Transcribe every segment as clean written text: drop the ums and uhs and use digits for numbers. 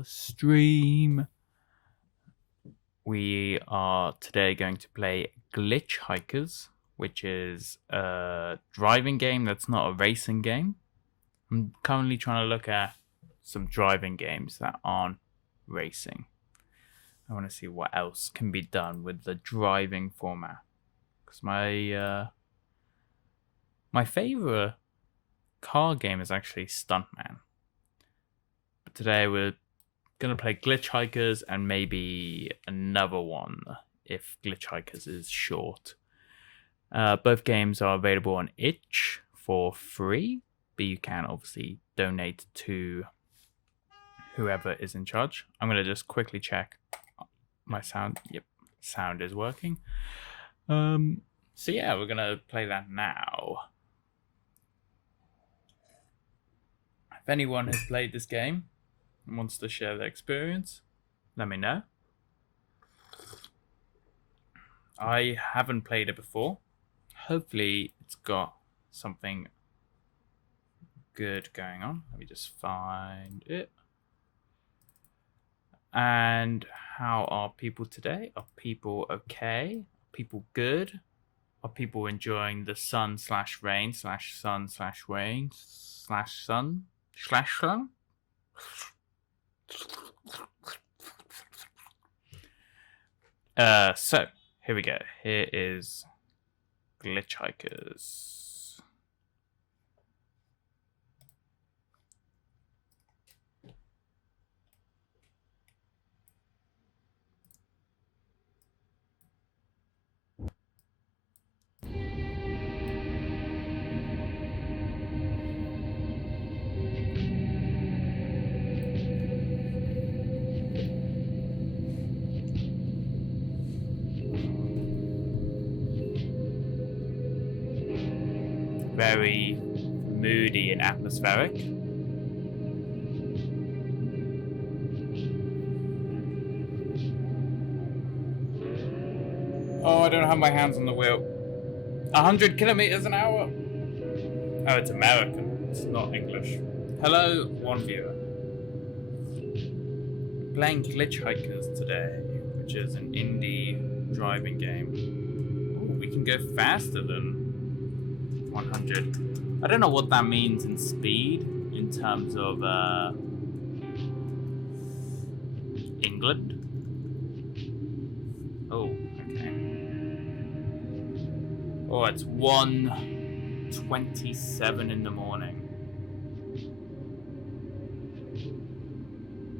the stream. We are today going to play Glitchhikers, which is a driving game that's not a racing game. I'm currently trying to look at some driving games that aren't racing. I want to see what else can be done with the driving format. Because my favorite car game is actually Stuntman. But today we're going to play Glitchhikers and maybe another one if Glitchhikers is short. Both games are available on Hitch for free, but you can obviously donate to whoever is in charge. I'm going to just quickly check my sound. Yep, sound is working. So yeah, we're going to play that now. If anyone has played this game and wants to share their experience, let me know. I haven't played it before. Hopefully it's got something good going on. Let me just find it. And how are people today? Are people okay? Are people good? Are people enjoying the sun/rain/sun/rain/sun/sun? So here we go. Here is Glitchhikers. Very moody and atmospheric. Oh, I don't have my hands on the wheel. 100 kilometers an hour. Oh, it's American. It's not English. Hello, one viewer. Playing Glitchhikers today, which is an indie driving game. Ooh, we can go faster than 100. I don't know what that means in speed in terms of England. Oh, okay. Oh, it's 1:27 in the morning.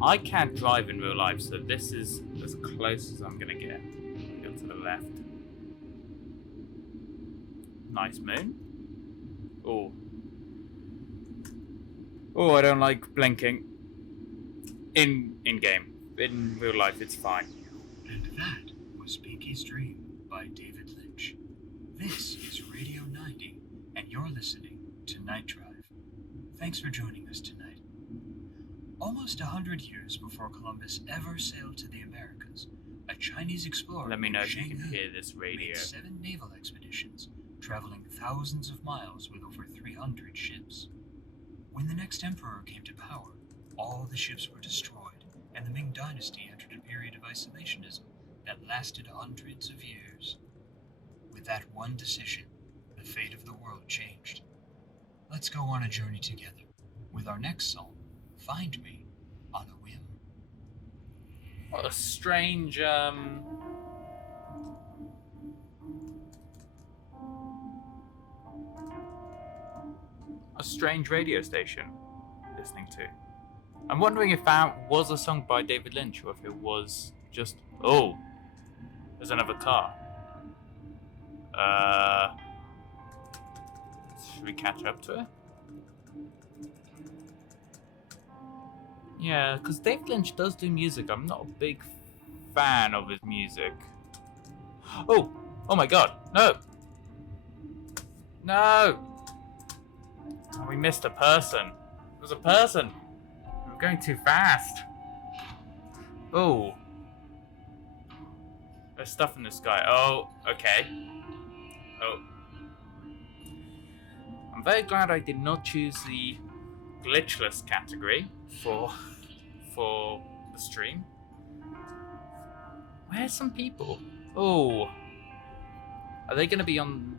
I can't drive in real life, so this is as close as I'm gonna get. Go to the left. Nice moon. Oh. Oh, I don't like blinking. In game. In real life, it's fine. And that was Pinky's Dream by David Lynch. This is Radio 90, and you're listening to Night Drive. Thanks for joining us tonight. Almost 100 years before Columbus ever sailed to the Americas, a Chinese explorer Let me know if you Shanghai can hear this radio. made 7 naval expeditions, traveling thousands of miles with over 300 ships. When the next emperor came to power, all the ships were destroyed, and the Ming Dynasty entered a period of isolationism that lasted hundreds of years. With that one decision, the fate of the world changed. Let's go on a journey together with our next song, Find Me on a Whim. What a strange, radio station listening to. I'm wondering if that was a song by David Lynch or if it was just... Oh, there's another car. Should we catch up to it? Yeah, because David Lynch does do music. I'm not a big fan of his music. Oh my god, no! No! Oh, we missed a person. It was a person. We were going too fast. Oh. There's stuff in the sky. Oh, okay. Oh. I'm very glad I did not choose the glitchless category for the stream. Where's some people? Oh. Are they going to be on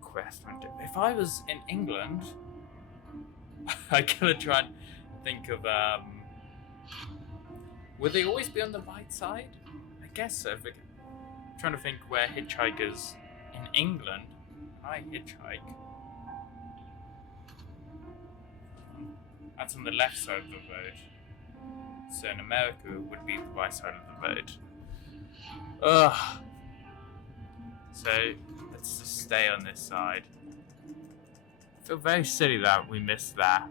quest? If I was in England, I gotta try and think of, would they always be on the right side? I guess so. I'm trying to think where hitchhikers in England. I hitchhike. That's on the left side of the road. So in America, it would be the right side of the road. Ugh. So let's just stay on this side. I feel very silly that we missed that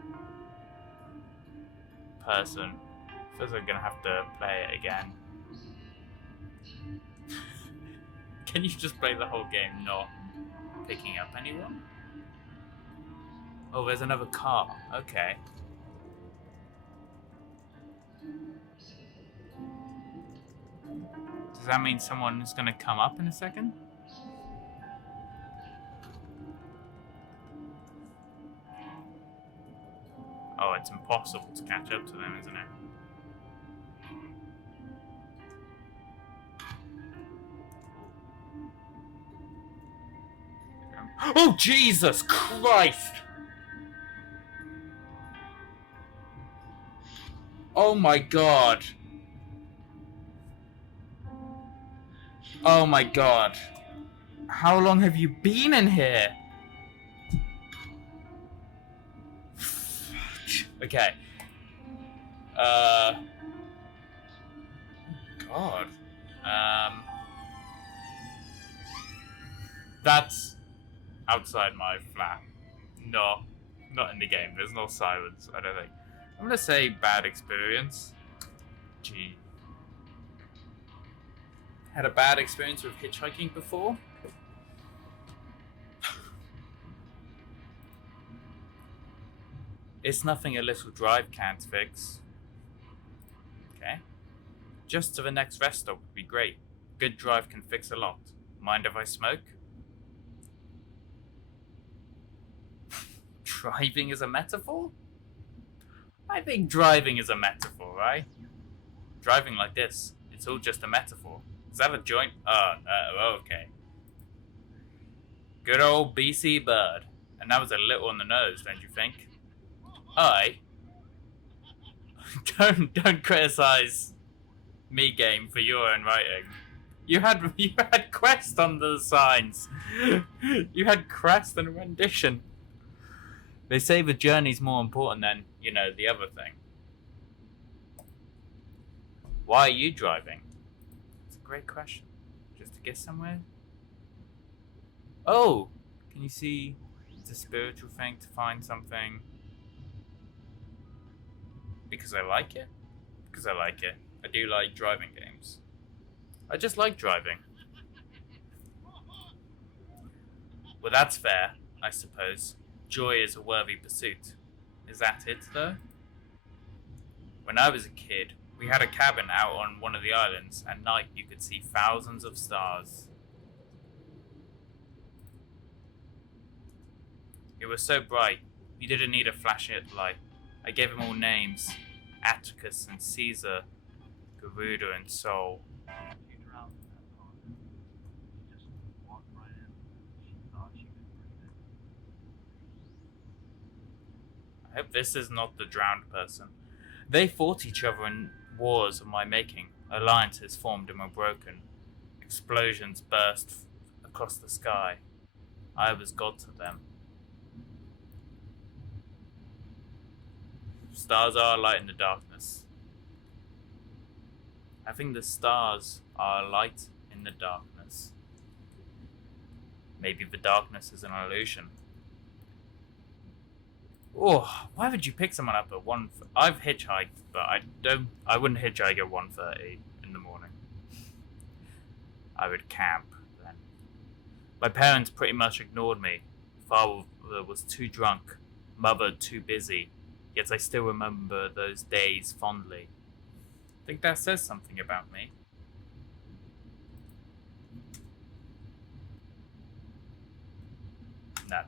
person. Feels like I'm gonna have to play it again. Can you just play the whole game not picking up anyone? Oh, there's another car. Okay. Does that mean someone is gonna come up in a second? Oh, it's impossible to catch up to them, isn't it? Oh, Jesus Christ! Oh my God. Oh my God. How long have you been in here? Okay. God. That's outside my flat. No, not in the game. There's no sirens, I don't think. I'm gonna say bad experience. Gee. Had a bad experience with hitchhiking before? It's nothing a little drive can't fix. Okay. Just to the next rest stop would be great. Good drive can fix a lot. Mind if I smoke? Driving is a metaphor? I think driving is a metaphor, right? Driving like this, it's all just a metaphor. Is that a joint? Okay. Good old BC Bird. And that was a little on the nose, don't you think? Don't criticize me, game, for your own writing. You had Quest on the signs. You had Crest and rendition. They say the journey's more important than, the other thing. Why are you driving? It's a great question. Just to get somewhere? Oh! Can you see it's a spiritual thing to find something? Because I like it? Because I like it. I do like driving games. I just like driving. Well, that's fair, I suppose. Joy is a worthy pursuit. Is that it, though? When I was a kid, we had a cabin out on one of the islands. At night, you could see thousands of stars. It was so bright, you didn't need a flashlight. I gave them all names. Atticus and Caesar, Garuda and Sol. She drowned in that pond. She just walked right in. She thought she could breathe it. I hope this is not the drowned person. They fought each other in wars of my making. Alliances formed and were broken. Explosions burst across the sky. I was God to them. Stars are a light in the darkness. I think the stars are a light in the darkness. Maybe the darkness is an illusion. Oh, why would you pick someone up at 1? I've hitchhiked, but I wouldn't hitchhike at 1:30 in the morning. I would camp then. My parents pretty much ignored me. Father was too drunk, mother too busy. Yet I still remember those days fondly. I think that says something about me. No.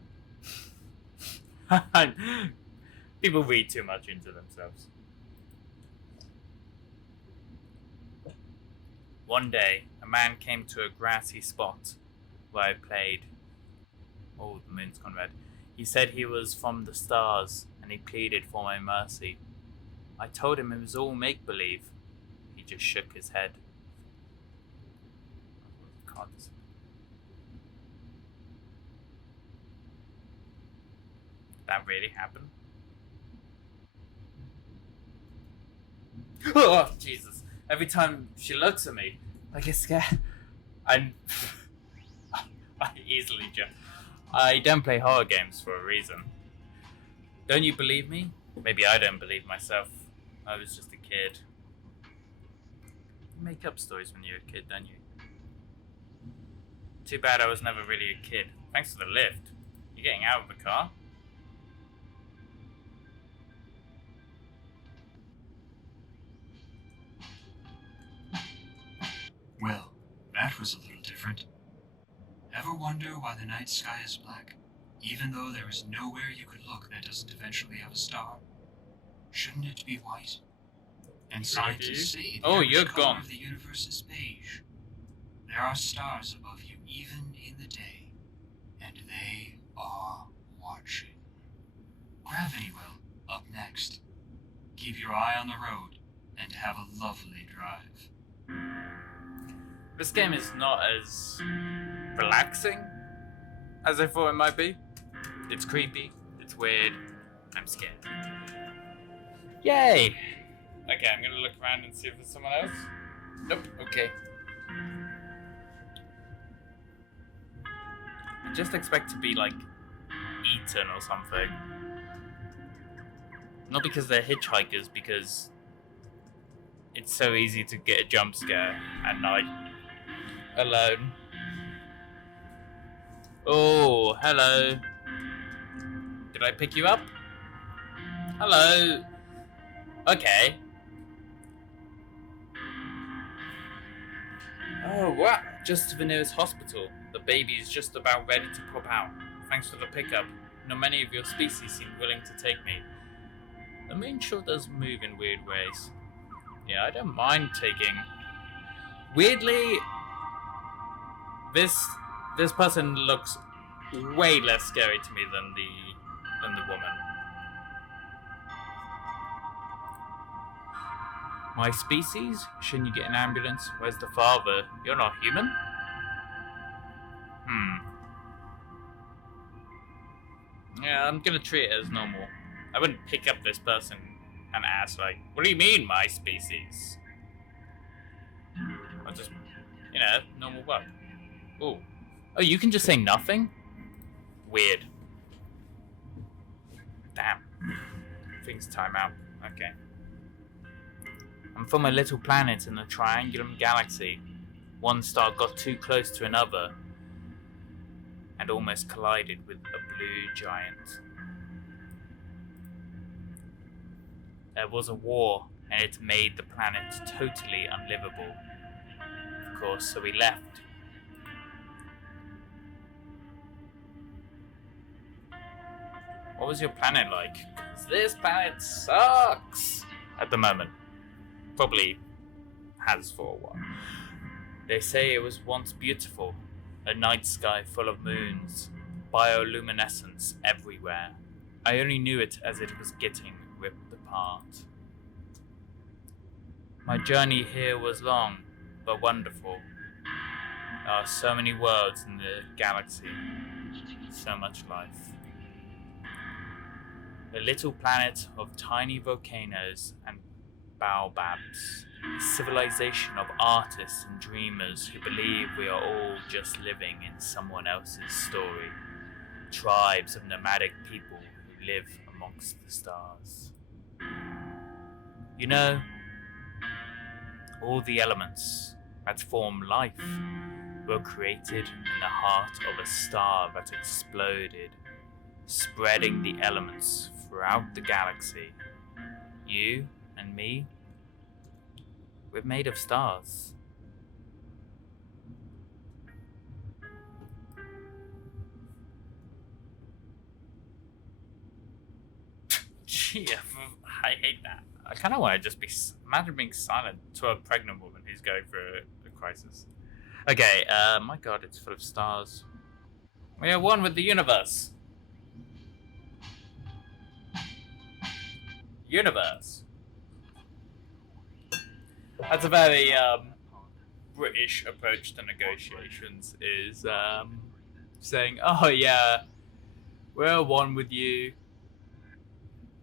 People read too much into themselves. One day, a man came to a grassy spot where I played. Oh, the moon's gone red. He said he was from the stars, and he pleaded for my mercy. I told him it was all make-believe. He just shook his head. God. Did that really happen? Oh, Jesus. Every time she looks at me, I get scared. I easily jump. I don't play horror games for a reason. Don't you believe me? Maybe I don't believe myself. I was just a kid. You make up stories when you're a kid, don't you? Too bad I was never really a kid. Thanks for the lift. You getting out of the car? Well, that was a little different. Ever wonder why the night sky is black, even though there is nowhere you could look that doesn't eventually have a star? Shouldn't it be white? And scientists say the average color of the universe is beige. There are stars above you even in the day, and they are watching. Gravity will, up next. Keep your eye on the road, and have a lovely drive. This game is not as relaxing as I thought it might be. It's creepy, it's weird, I'm scared. Yay! Okay, I'm gonna look around and see if there's someone else. Nope, okay. I just expect to be, like, eaten or something. Not because they're hitchhikers, because it's so easy to get a jump scare at night. Alone. Oh, hello. Did I pick you up? Hello. Okay. Oh, what? Just to the nearest hospital. The baby is just about ready to pop out. Thanks for the pickup. Not many of your species seem willing to take me. The moon sure does move in weird ways. Yeah, I don't mind taking... Weirdly, this person looks way less scary to me than the woman. My species? Shouldn't you get an ambulance? Where's the father? You're not human? Yeah, I'm gonna treat it as normal. I wouldn't pick up this person and ask, like, what do you mean, my species? I'll just, normal what? Ooh. Oh, you can just say nothing? Weird. Damn. Things time out. Okay. I'm from a little planet in the Triangulum Galaxy. One star got too close to another and almost collided with a blue giant. There was a war, and it made the planet totally unlivable. Of course, so we left. What was your planet like? 'Cause this planet sucks at the moment. Probably has for a while. They say it was once beautiful, a night sky full of moons, bioluminescence everywhere. I only knew it as it was getting ripped apart. My journey here was long, but wonderful. There are so many worlds in the galaxy, so much life. A little planet of tiny volcanoes and baobabs, a civilization of artists and dreamers who believe we are all just living in someone else's story. Tribes of nomadic people who live amongst the stars. You know, all the elements that form life were created in the heart of a star that exploded, spreading the elements throughout the galaxy. You and me, we're made of stars. Gee, I hate that. I kind of want to just be... Imagine being silent to a pregnant woman who's going through a crisis. Okay, my god, it's full of stars. We are one with the universe. Universe. That's a very British approach to negotiations. Is saying, "Oh yeah, we're one with you,"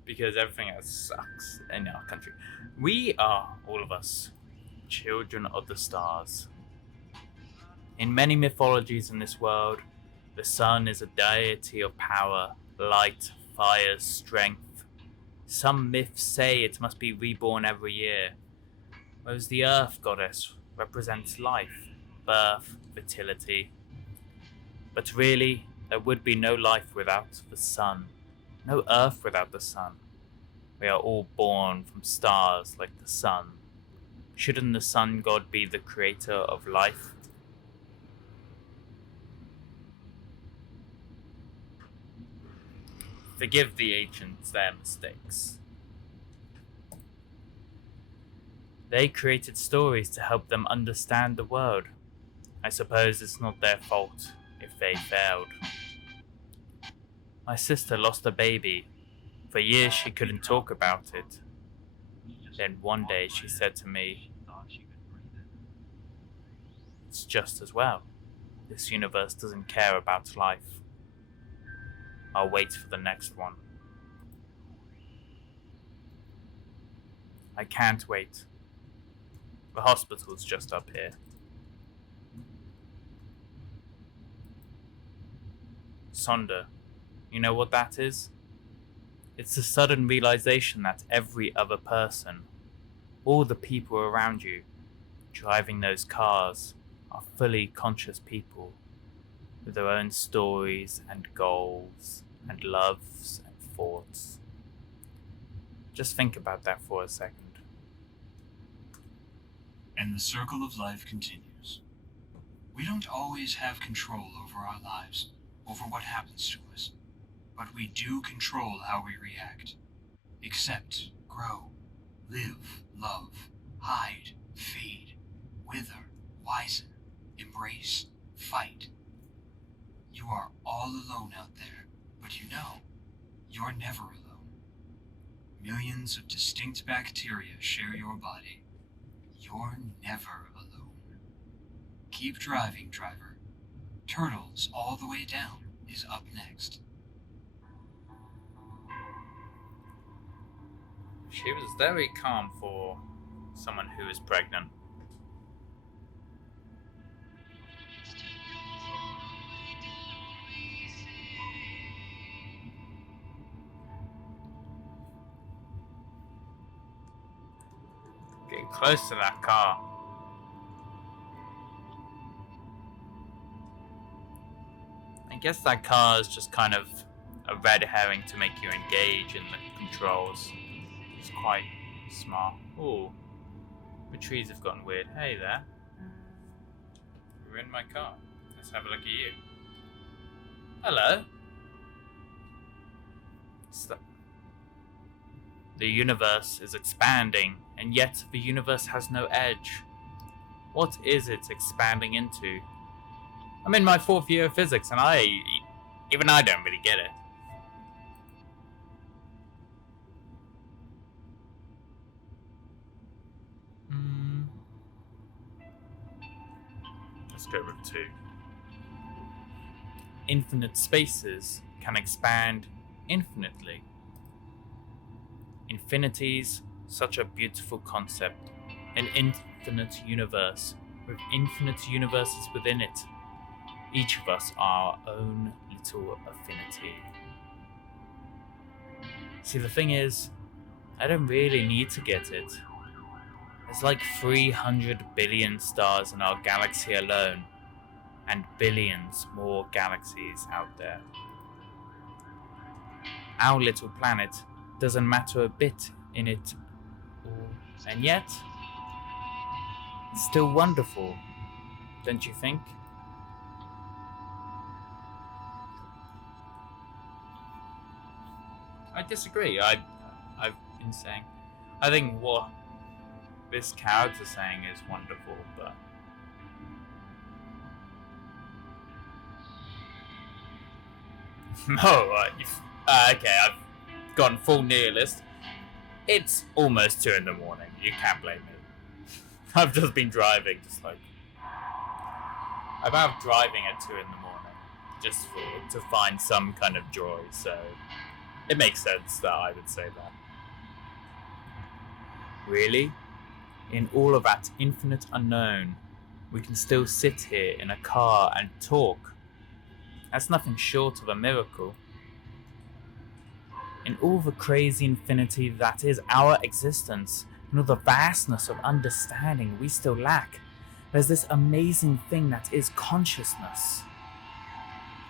because everything else sucks in our country. We are, all of us, children of the stars. In many mythologies in this world, the sun is a deity of power, light, fire, strength. Some myths say it must be reborn every year, whereas the earth goddess represents life, birth, fertility. But really, there would be no life without the sun, no earth without the sun. We are all born from stars like the sun. Shouldn't the sun god be the creator of life? Forgive the ancients their mistakes. They created stories to help them understand the world. I suppose it's not their fault if they failed. My sister lost a baby. For years she couldn't talk about it. Then one day she said to me, "It's just as well. This universe doesn't care about life. I'll wait for the next one." I can't wait. The hospital's just up here. Sonder, you know what that is? It's the sudden realization that every other person, all the people around you, driving those cars, are fully conscious people with their own stories and goals and loves and thoughts. Just think about that for a second. And the circle of life continues. We don't always have control over our lives, over what happens to us, but we do control how we react. Accept, grow, live, love, hide, fade, wither, wisen, embrace, fight. You are all alone out there, but you know, you're never alone. Millions of distinct bacteria share your body. You're never alone. Keep driving, driver. Turtles all the way down is up next. She was very calm for someone who is pregnant. Getting close to that car. I guess that car is just kind of a red herring to make you engage in the controls. It's quite smart. Ooh, the trees have gotten weird. Hey there. You're in my car. Let's have a look at you. Hello. The universe is expanding, and yet the universe has no edge. What is it expanding into? I'm in my 4th year of physics, and even I don't really get it. Let's go with 2. Infinite spaces can expand infinitely. Infinity's such a beautiful concept. An infinite universe with infinite universes within it. Each of us our own little affinity. See, the thing is, I don't really need to get it. There's like 300 billion stars in our galaxy alone, and billions more galaxies out there. Our little planet doesn't matter a bit in it all, and yet, it's still wonderful, don't you think? I disagree. I've been saying, I think what this character's saying is wonderful, but Oh, right. Okay, I've gone full nihilist. It's almost 2 in the morning. You can't blame me. I've just been driving, just like... I'm out driving at 2 in the morning, just to find some kind of joy, so... It makes sense that I would say that. Really? In all of that infinite unknown, we can still sit here in a car and talk. That's nothing short of a miracle. In all the crazy infinity that is our existence, and all the vastness of understanding we still lack, there's this amazing thing that is consciousness.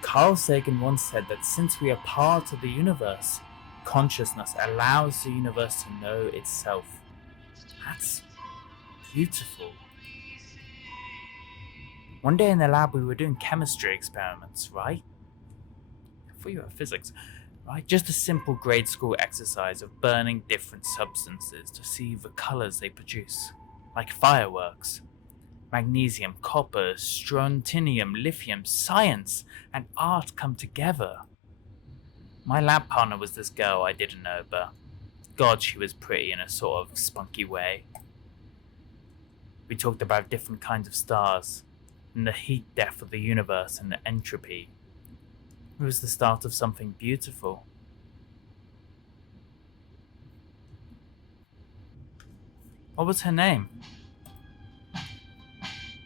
Carl Sagan once said that since we are part of the universe, consciousness allows the universe to know itself. That's beautiful. One day in the lab we were doing chemistry experiments, right? I thought you were physics. Right? Just a simple grade school exercise of burning different substances to see the colours they produce, like fireworks. Magnesium, copper, strontium, lithium, science, and art come together. My lab partner was this girl I didn't know, but God, she was pretty in a sort of spunky way. We talked about different kinds of stars, and the heat death of the universe and the entropy. It was the start of something beautiful. What was her name?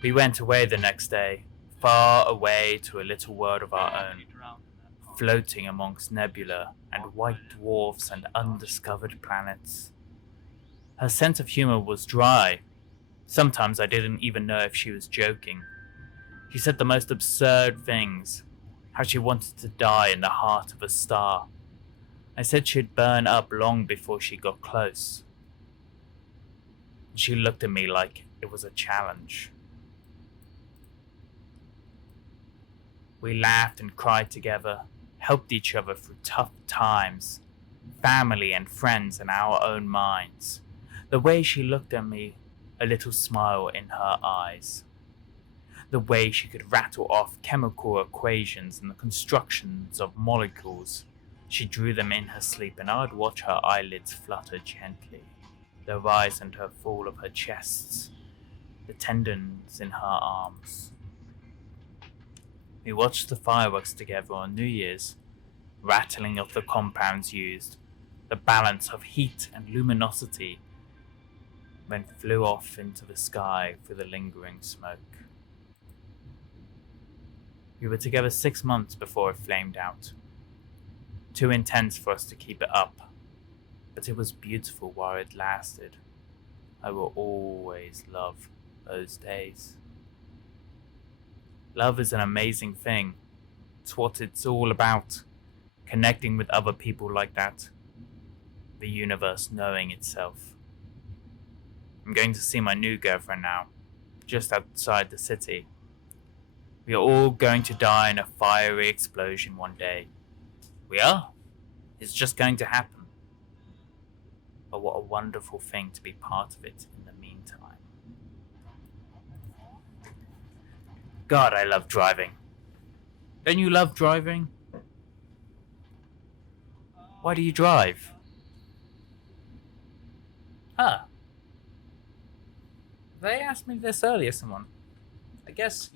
We went away the next day, far away to a little world of our own, floating amongst nebula and white dwarfs and undiscovered planets. Her sense of humor was dry. Sometimes I didn't even know if she was joking. She said the most absurd things, how she wanted to die in the heart of a star. I said she'd burn up long before she got close. She looked at me like it was a challenge. We laughed and cried together, helped each other through tough times, family and friends and our own minds. The way she looked at me, a little smile in her eyes. The way she could rattle off chemical equations and the constructions of molecules. She drew them in her sleep and I'd watch her eyelids flutter gently, the rise and her fall of her chests, the tendons in her arms. We watched the fireworks together on New Year's, rattling of the compounds used, the balance of heat and luminosity, then flew off into the sky through the lingering smoke. We were together 6 months before it flamed out. Too intense for us to keep it up, but it was beautiful while it lasted. I will always love those days. Love is an amazing thing. It's what it's all about. Connecting with other people like that. The universe knowing itself. I'm going to see my new girlfriend now, just outside the city. We are all going to die in a fiery explosion one day. We are. It's just going to happen. But what a wonderful thing to be part of it in the meantime. God, I love driving. Don't you love driving? Why do you drive? They asked me this earlier, someone. I guess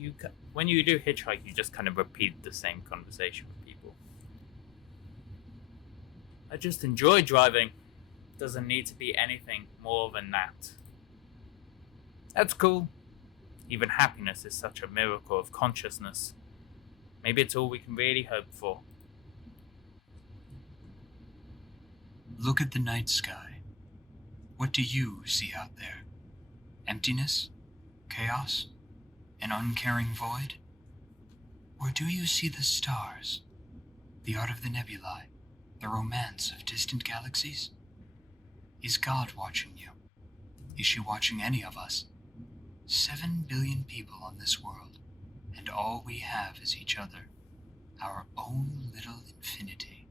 when you do hitchhike, you just kind of repeat the same conversation with people. I just enjoy driving. Doesn't need to be anything more than that. That's cool. Even happiness is such a miracle of consciousness. Maybe it's all we can really hope for. Look at the night sky. What do you see out there? Emptiness? Chaos? An uncaring void? Or do you see the stars? The art of the nebulae? The romance of distant galaxies? Is God watching you? Is she watching any of us? 7 billion people on this world, and all we have is each other, our own little infinity.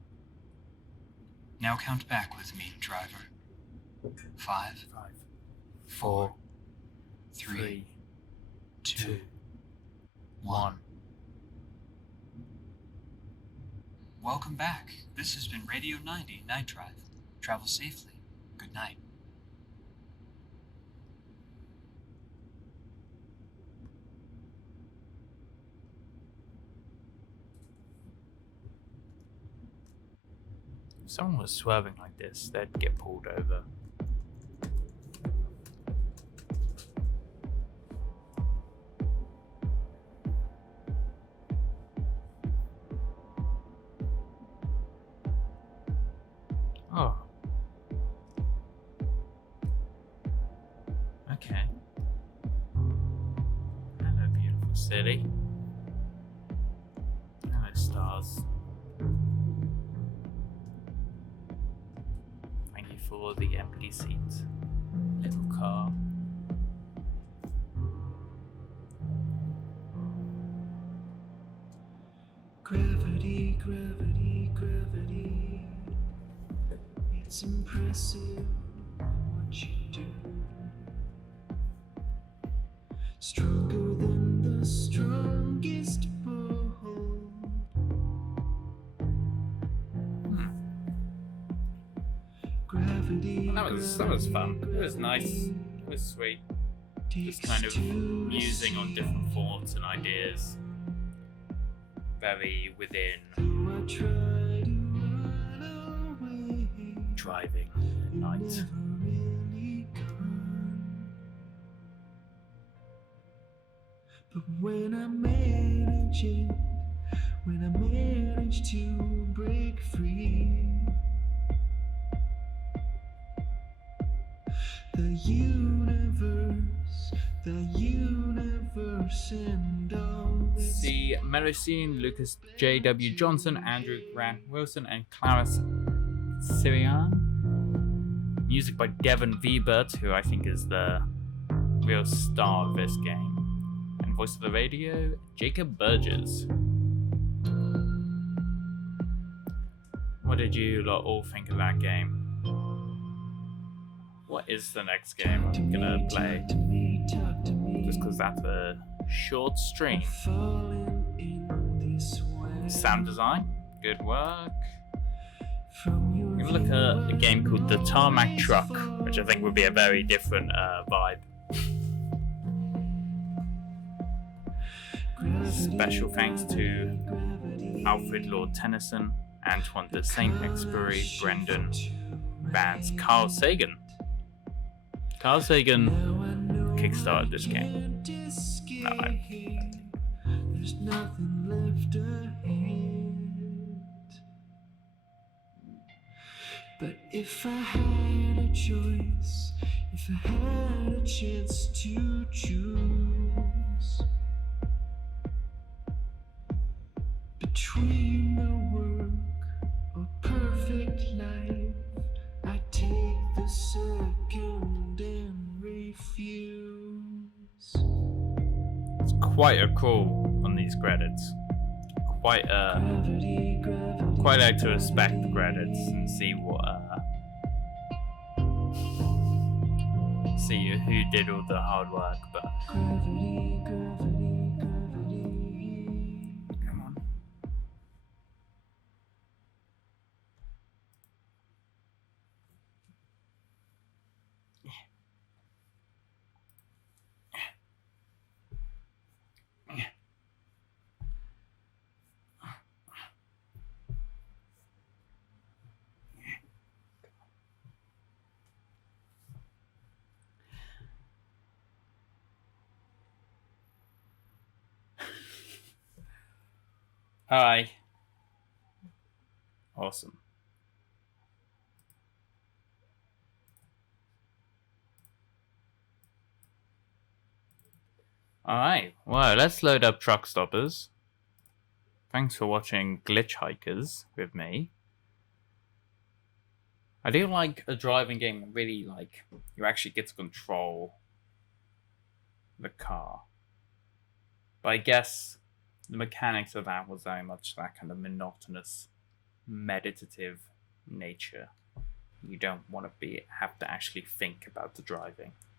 Now count back with me, driver. 5, 4, 3, 2, 1. Welcome back. This has been Radio 90 Night Drive. Travel safely. Good night. If someone was swerving like this, they'd get pulled over. Oh. Okay. Hello, beautiful city. Hello, stars. Thank you for the empty seat. Little car. Gravity, gravity, gravity. It's impressive what you do. Stronger than the strongest bull. Gravity. Well, that was fun. It was nice. It was sweet. Just kind of musing on different thoughts and ideas. Very within driving at night. But when I manage to break free, the universe and all its See Melusine, Lucas J.W. Johnson, Andrew Grant Wilson, and Clarence Sirian. Music by Devon Viebert, who I think is the real star of this game. And voice of the radio, Jacob Burgess. What did you lot all think of that game? What is the next game I'm gonna play? Just because that's a short stream. Sound design, good work. I'm gonna look at a game called The Tarmac Truck, which I think would be a very different vibe. Special thanks to Alfred Lord Tennyson, Antoine de Saint-Exupéry, Brendan Vance, Carl Sagan. Carl Sagan kickstarted this game. No, there's nothing left ahead. But if I had a choice, if I had a chance to choose between the work or perfect life, I take the second and refuse. it's quite a crawl on these credits. Quite like to respect the credits and see what see who did all the hard work, but Gravity, gravity, gravity. come on. Hi. Awesome. Alright, well, let's load up Truck Stoppers. Thanks for watching Glitchhikers with me. I do like a driving game that really, like, you actually get to control the car. But I guess the mechanics of that was very much that kind of monotonous, meditative nature. You don't want to have to actually think about the driving.